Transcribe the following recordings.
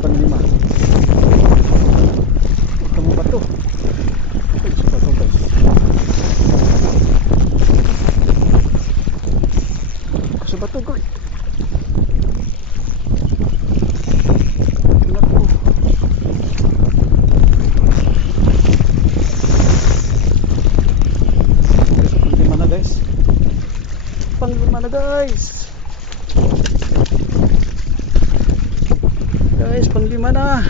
panlima. Ito mo ba ito? Ito ba ito guys? Ito ba ito guys? Panglima na guys. Guys, panglima na.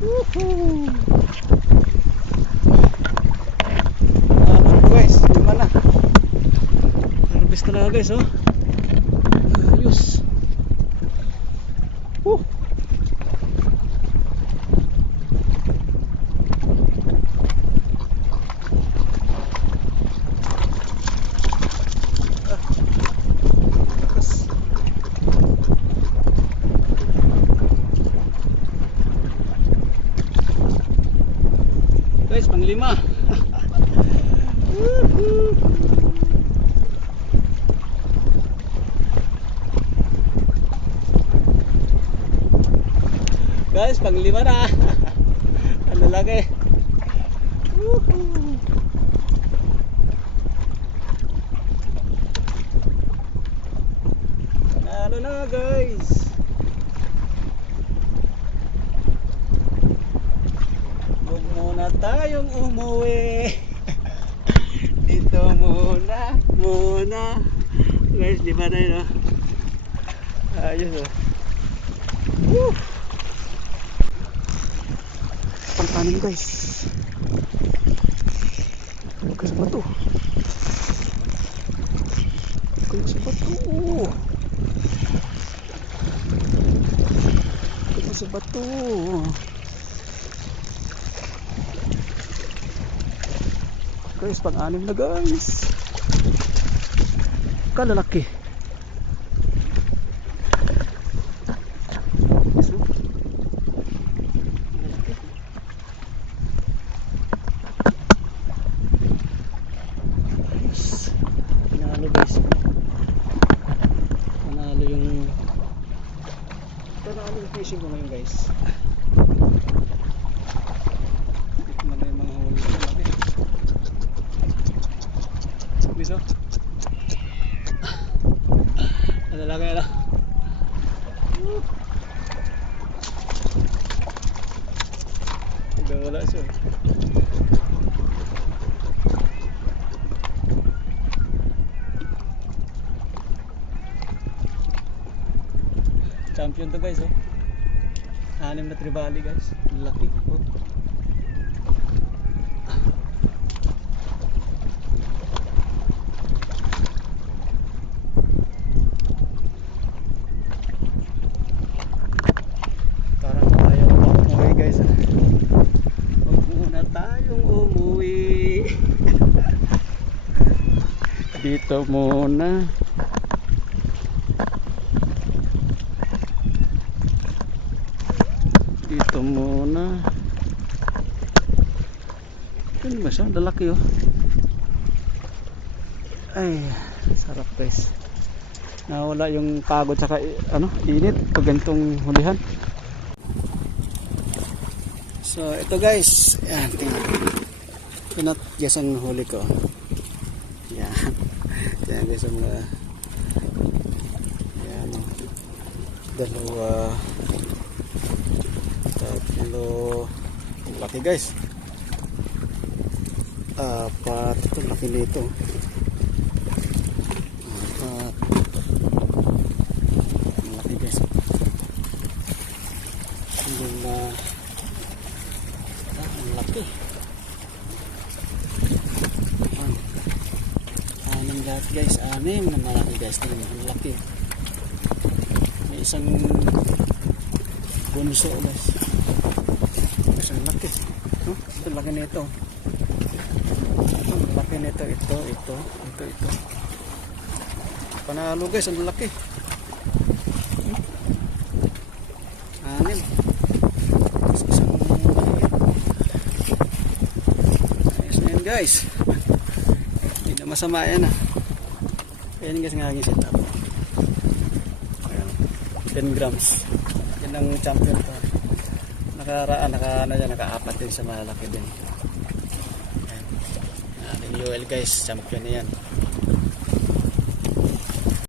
Woohoo. Guys, lima na. Harvest na guys, oh. Ayos. Guys, panglima. Guys, panglima na. Ang lalaki. Panalo na guys. Huwag muna tayong umuwi. Ito muna guys, di ba na yun, oh? Ayos, oh. Woo! Pangkanin guys. Huwag ka sa bato. Huwag ka sa bato. Huwag ka sa bato. Guys, pang-anim na guys. Kalalaki. Panalo guys. Panalo yung fishing ko ngayon guys. Mana yung mga huli ko laki. Biso. Ada lagi lah. Udah wala siya. Champion to guys, oh. 6 na tribali guys. Laki, oh. Dito muna. Dito muna. Ano ba siya? Lalaki, oh. Ay, sarap guys. Nawala yung pagod saka init pag ganitong hulihan. So ito guys, yan, tingnan. Pinat guys ang huli ko. Yan. Yan guys ang yan, dalawa, tatlo, laki guys. Apat, ito laki nito. Apat, laki guys. Lima, ang laki. Anim lahat guys, anim na malaki guys. Ang laki. May isang bunso guys. Isang laki. Ito laki nito. Ang laki nito, ito. Panalo guys, ang laki. Anim. Isang laki. Ayos na yan guys. Hindi na masama yan ah. Ayan guys ang aking setup. 10 grams. ng champion to. Naka-apat din sa malalaki din. Ayan. Ating UL guys, champion na yan.